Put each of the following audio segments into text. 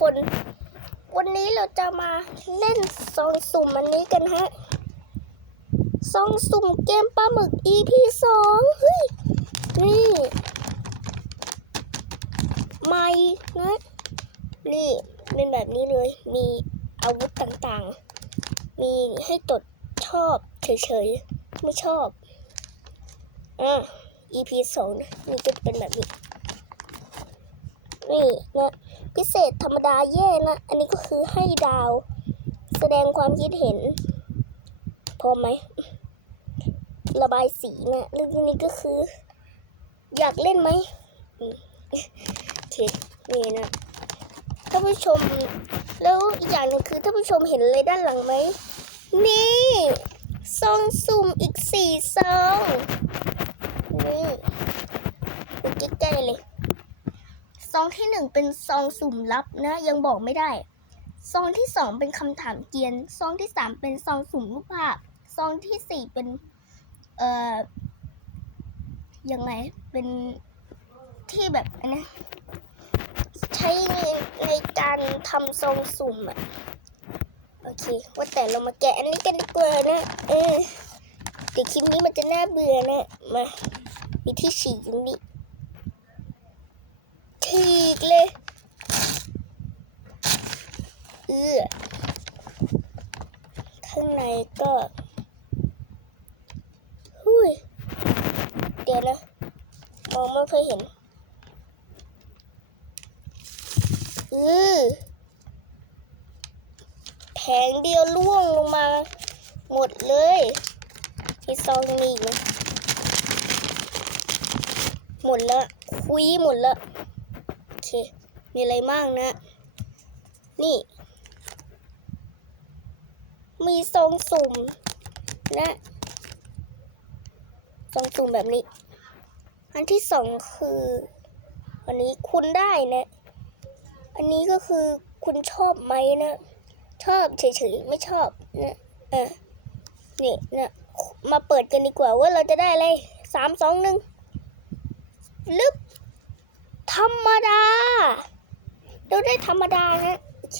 คน วันนี้เราจะมาเล่นซองสุ่มอันนี้กันฮะซองสุ่มเกมปลาหมึก EP สองเฮ้ย นี่ไม่นะ นี่เป็นแบบนี้เลย มีอาวุธต่างๆ มีให้ตดชอบเฉยๆ ไม่ชอบ อะ EP สองนะนี่ก็จะเป็นแบบนี้ นี่นะพิเศษธรรมดาแย่นะ อันนี้ก็คือให้ดาว แสดงความคิดเห็น พอไหม ระบายสีนะเรื่องนี้ก็คือ อยากเล่นไหมโอเคนี่นะท่านผู้ชม แล้วอีกอย่างหนึงคือท่านผู้ชมเห็นเลยด้านหลังไหม นี่ซองสุ่มอีกสี่ซอง นี่ดูใกล้ๆเลย ซองที่หนึ่งเป็นซองสุ่มลับนะ ยังบอกไม่ได้ ซองที่สองเป็นคำถามเกียน ซองที่สามเป็นซองสุ่มรูปภาพ ซองที่สี่เป็น เอ่อ ยังไง เป็นที่แบบนะ ใช้ในในการทำซองสุ่มอะโอเค ว่าแต่เรามาแกะอันนี้กันดีกว่านะ เออเดี๋ยวคลิปนี้มันจะน่าเบื่อนะ มา มีที่ฉีกตรงนี้ฉี กเลยเออข้างในก็หุยเดี๋ยวนะมองไม่เคยเห็นเออแผงเดียวล่วงลงมา หมดเลยมีซองมีอีกไหมหมดล้วคุยหมดล้วโอ เค มีอะไรบ้างนะ นี่ มีทรงสุ่มนะทรงสุ่มแบบนี้ อันที่สองคือ อันนี้คุณได้นะ อันนี้ก็คือคุณชอบไหมนะ ชอบเฉยๆไม่ชอบนะเอะนี่นะมาเปิดกันดีกว่าว่าเราจะได้อะไรสามสองหนึ่งลึบ ธรรมดาเราได้ธรรมดาฮะโอเค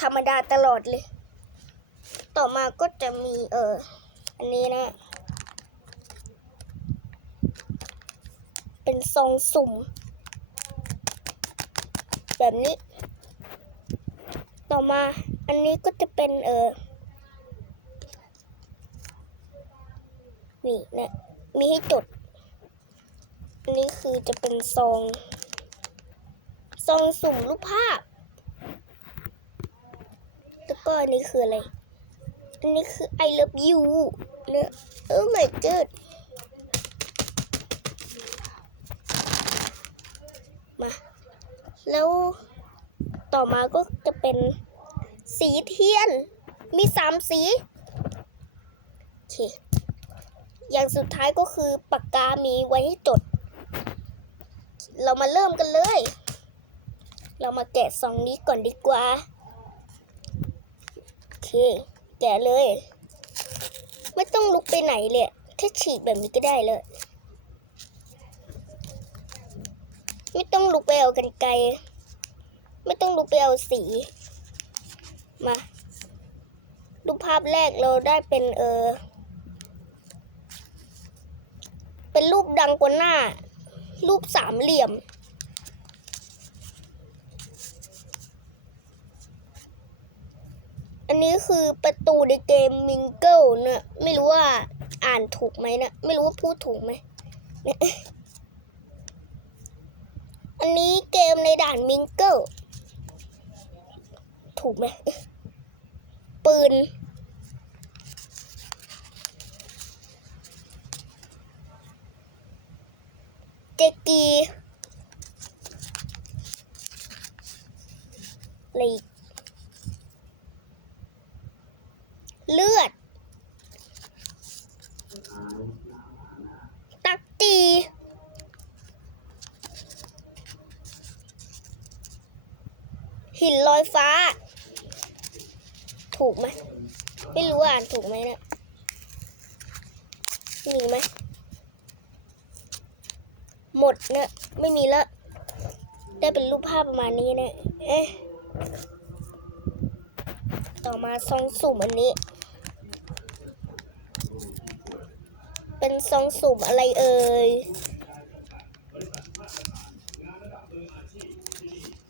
ธรรมดาตลอดเลย ต่อมาก็จะมีเอออันนี้นะ เป็นซองสุ่ม แบบนี้ ต่อมาอันนี้ก็จะเป็นเออนี่นะมีให้จด นนี้คือจะเป็นซองซองสุ่มรูปภาพ แล้วก็อันนี้คืออะไร อันนี้คือ I love you เนี่ยโอ้ my god มา แล้วต่อมาก็จะเป็นสีเทียน มีสามสีโอเคอย่างสุดท้ายก็คือปากกามีไว้ให้จด เรามาเริ่มกันเลย เรามาแกะซองนี้ก่อนดีกว่า โอเค แกะเลย ไม่ต้องลุกไปไหนเลยแค่ฉีกแบบนี้ก็ได้เลย ไม่ต้องลุกไปเอากันไกล ไม่ต้องลุกไปเอาสี มาดูภาพแรกเราได้เป็นเออ เป็นรูปดังกว่าหน้า รูปสามเหลี่ยม อันนี้คือประตูในเกมมิงเกิลนะไม่รู้ว่าอ่านถูกไหมนะไม่รู้ว่าพูดถูกไหมเนี่ยอันนี้เกมในด่านมิงเกิลถูกไหมปืน กีลีกเลือด ตักตี หินลอยฟ้า ถูกไหม ไม่รู้อ่านถูกไหมเนะมีไหม หมดเนะไม่มีแล้วได้เป็นรูปภาพประมาณนี้นะเอต่อมาซองสุ่มอันนี้ เป็นซองสุ่มอะไรเอ่ย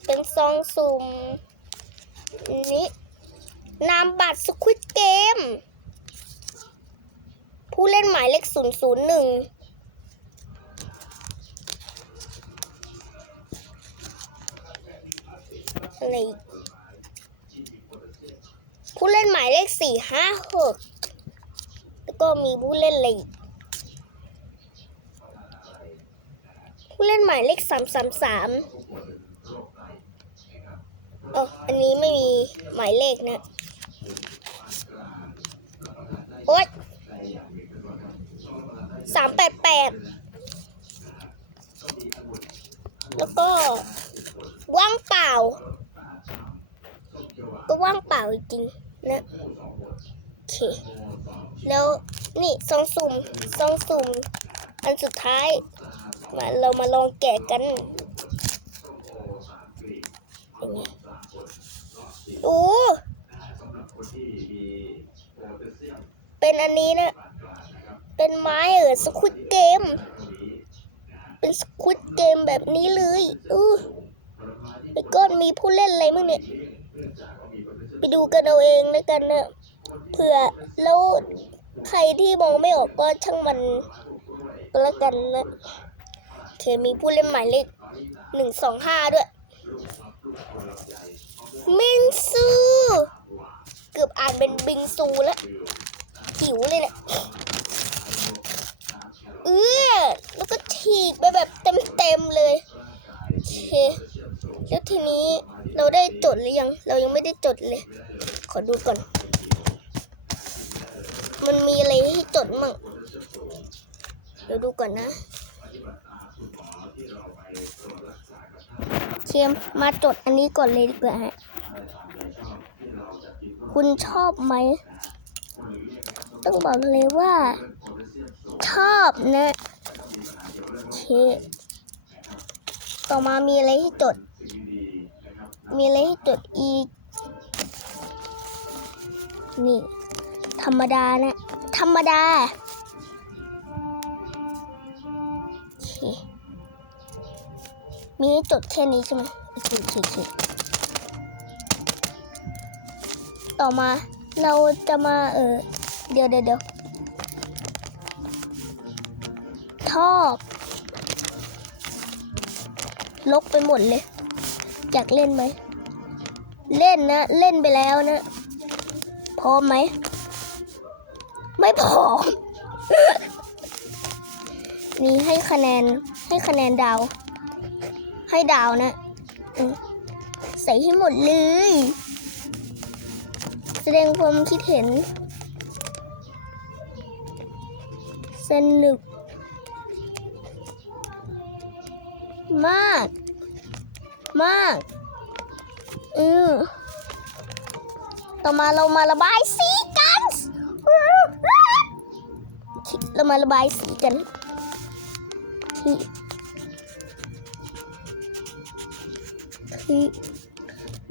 เป็นซองสุ่มนี้นามบัตรสควิตเกม ผู้เล่นหมายเลข 001 ลีกผู้เล่นหมายเลขสี่ห้าหกแล้วก็มีผู้เล่นลีกผู้เล่นหมายเลขสามสามสามอ๋ออันนี้ไม่มีหมายเลขนะ โอ๊ยสามแปด จริงนะโอเคแล้วนี่ซองสุ่มซองสุ่ม อันสุดท้ายมาเรามาลองแกะกันอย่างเงี้ยโอ้เป็นอันนี้นะ เป็นไม้เออสควิตเกม เป็นสควิตเกมแบบนี้เลยเออไอ้ก้อนมีผู้เล่นอะไรมั้งเนี่ย ดูกันเอาเองแล้วกันนะเผื่อแล้วใครที่มองไม่ออกก็ช่างมันก็แล้วกันนะโอเคมีผู้เล่นหมายเลขหนึ่งสองห้าด้วยมินซู เกือบอ่านเป็นบิงซูแล้วหิวเลยเนี่ยเออแล้วก็ฉีกไปแบบเต็มๆเลย โอเค แล้วทีนี้เราได้จดหรือยัง เรายังไม่ได้จดเลย ขอ ดูก่อน มันมีอะไรให้จดมั่ง เดี๋ยวดูก่อนนะเชียมมาจดอันนี้ก่อนเลยดีกว่าฮะ คุณชอบไหม ต้องบอกเลยว่า ชอบนะเคต่อมามีอะไรให้จด มีอะไรให้จดอีก นี่ ธรรมดานะ ธรรมดาโอเคมีให้จดแค่นี้ใช่ไหมโอเคโอเคอเคต่อมาเราจะมาเออเดี๋ยวเดี๋ยวเดี๋ยวชอบลกไปหมดเลย อยากเล่นไหม เล่นนะ เล่นไปแล้วนะ พร้อมไหม ไม่พร้อม นี่ให้คะแนนให้คะแนนดาว ให้ดาวนะ ใส่ให้หมดเลย แสดงความคิดเห็น สนุก มาก มาก อือ ต่อมาเรามาระบายสีกัน เรามาระบายสีกันคือ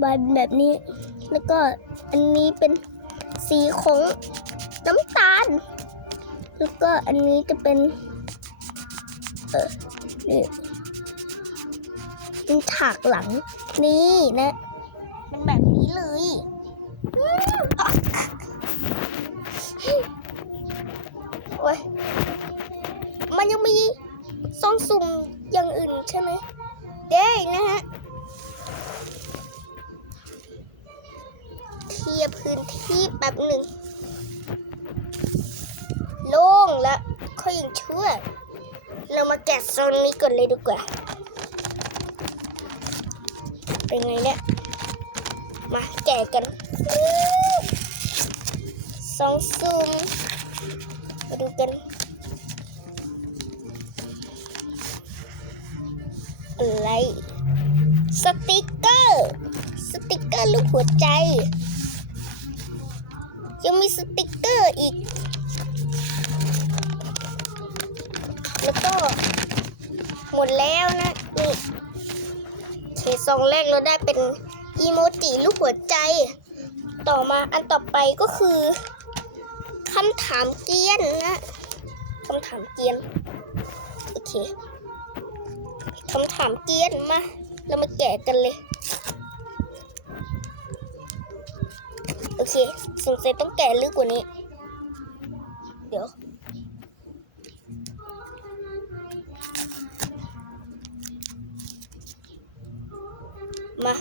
บายแบบนี้ แล้วก็อันนี้เป็นสีของน้ำตาล แล้วก็อันนี้จะเป็น เออนี่เป็นฉากหลัง นี่นะ สุ่มอย่างอื่นใช่ไหมเด้นะฮะเคลียร์พื้นที่แป๊บหนึ่ง โล่งแล้วค่อยยังชั่วเรามาแกะโซนนี้ก่อนเลยดีกว่า เป็นไงเนี่ย มาแกะกันสองซูมมาดูกัน อะไร สติกเกอร์ สติกเกอร์รูปหัวใจ ยังมีสติกเกอร์อีก แล้วก็ หมดแล้วนะนี่เคซองแรกเราได้เป็นอีโมจิรูปหัวใจ ต่อมาอันต่อไปก็คือคำถามเกียนนะคำถามเกียน โอเค คำถามเกียนมา เรามาแกะกันเลย โอเคสงสัยต้องแกะลึกกว่านี้ เดี๋ยว มา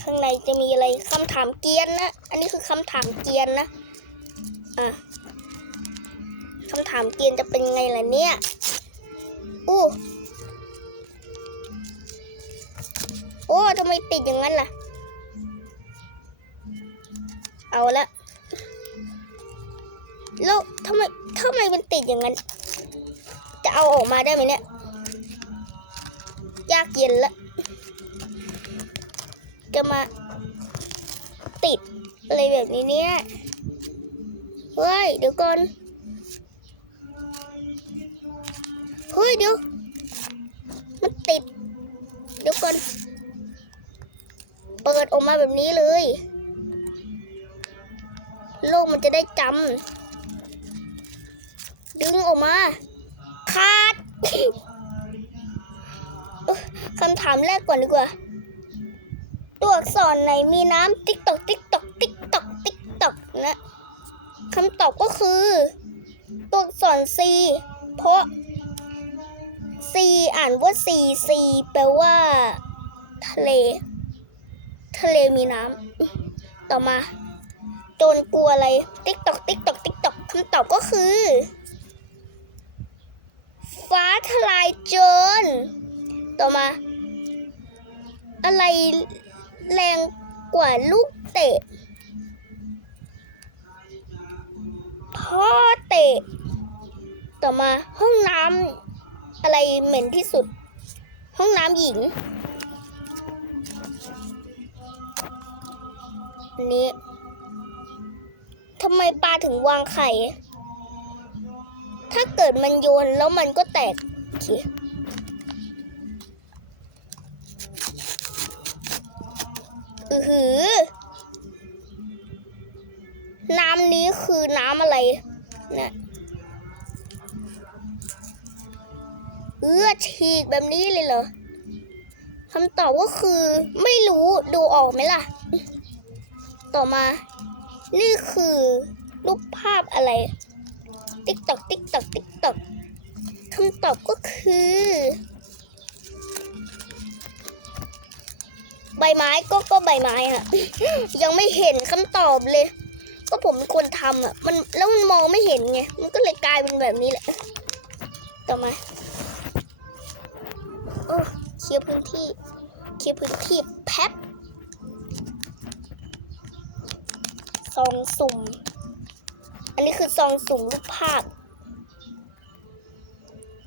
ข้างในจะมีอะไรคำถามเกียนนะ อันนี้คือคำถามเกียนนะ อะ ถามเกียนจะเป็นไงล่ะเนี่ย อู้ โอ้ทำไมติดอย่างนั้นล่ะ เอาละ แล้วทำไมทำไมมันติดอย่างนั้น จะเอาออกมาได้ไหมเนี่ย ยากเย็นละ จะมาติดอะไรแบบนี้เนี่ย เฮ้ย เดี๋ยวก่อน เดี๋ยวมันติด เดี๋ยวก่อน เปิดออกมาแบบนี้เลย โลกมันจะได้จำดึงออกมาขาดคำถามแรกก่อนดีกว่า ตัวอักษรไหนมีน้ำติ๊กตอกติ๊กตอกติ๊กตอกติ๊กตอกนะคำตอบก็คือ ตัวอักษร C เพราะ C อ่านว่า C C แปลว่า ทะเล ทะเลมีน้ำต่อมา โจรกลัวอะไร ติ๊กตอกติ๊กตอกติ๊กตอกคำตอบก็คือ ฟ้าทลายโจรต่อมา อะไรแรงกว่าลูกเตะพ่อเตะ ต่อมาห้องน้ำ อะไรเหม็นที่สุด ห้องน้ำหญิง อันนี้ทำไมปลาถึงวางไข่ ถ้าเกิดมันโยนแล้วมันก็แตกอือหือ น้ำนี้คือน้ำอะไรเนี่ย เอื้อฉีกแบบนี้เลยเหรอคำตอบก็คือไม่รู้ดูออกไหมล่ะ ต่อมา นี่คือรูปภาพอะไร ติ๊กตอกติ๊กตอกติ๊กตอกคำตอบก็คือ ใบไม้ก็ก็ใบไม้อะยังไม่เห็นคำตอบเลย ก็ผมเป็นคนทำอะมันแล้วมันมองไม่เห็นไงมันก็เลยกลายเป็นแบบนี้แหละ ต่อมา โอ้เคลียร์พื้นที่เคลียร์พื้นที่แป๊บซองสุ่ม อันนี้คือซองสุ่มรูปภาพ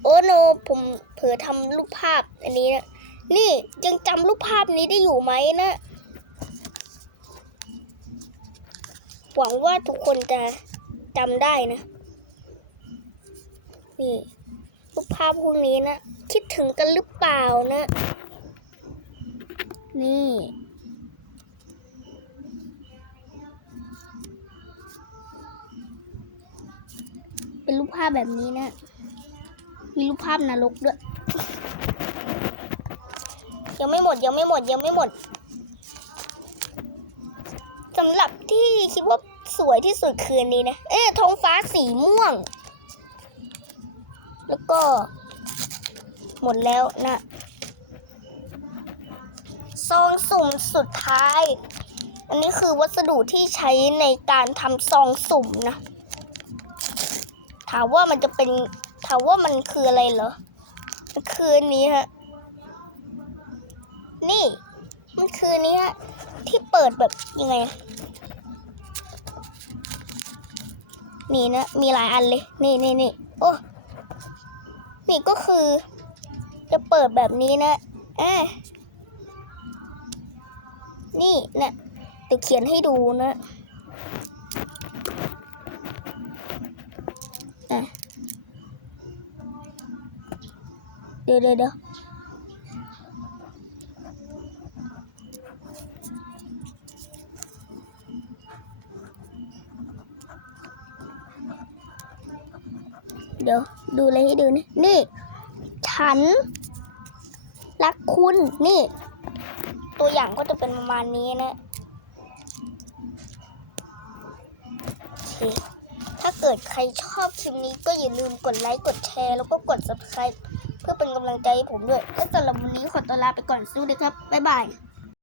โอ้โนผมเผลอทำรูปภาพอันนี้นะนี่ยังจำรูปภาพนี้ได้อยู่ไหมนะหวังว่าทุกคนจะจำได้นะ นี่รูปภาพพวกนี้นะ ถึงกันหรือเปล่านะ นี่ เป็นรูปภาพแบบนี้นะ มีรูปภาพนรกด้วย ยังไม่หมดยังไม่หมดยังไม่หมดสำหรับที่คิดว่าสวยที่สุดคืนนี้นะ เอ๊ะท้องฟ้าสีม่วง แล้วก็ หมดแล้วนะซองสุ่มสุดท้าย อันนี้คือวัสดุที่ใช้ในการทำซองสุ่มนะ ถามว่ามันจะเป็น ถามว่ามันคืออะไรเหรอมันคืออันนี้ฮะ นี่ มันคือนี้ฮะ ที่เปิดแบบยังไงนี่นะ มีหลายอันเลย นี่นี่นี่โอ้ นี่ก็คือ จะเปิดแบบนี้นะอะนี่นะเดี๋ยวเขียนให้ดูนะอะเดี๋ยวเดี๋ยวเดี๋ยวเดี๋ยวดูอะไรให้ดูนะนี่ ฉัน รักคุณนี่ ตัวอย่างก็จะเป็นประมาณนี้นะถ้าเกิดใครชอบคลิปนี้ก็อย่าลืมกดไลค์กดแชร์แล้วก็กด subscribe เพื่อเป็นกำลังใจให้ผมด้วยและสำหรับวันนี้ขอตัวลาไปก่อนสวัสดีครับ บ๊ายบาย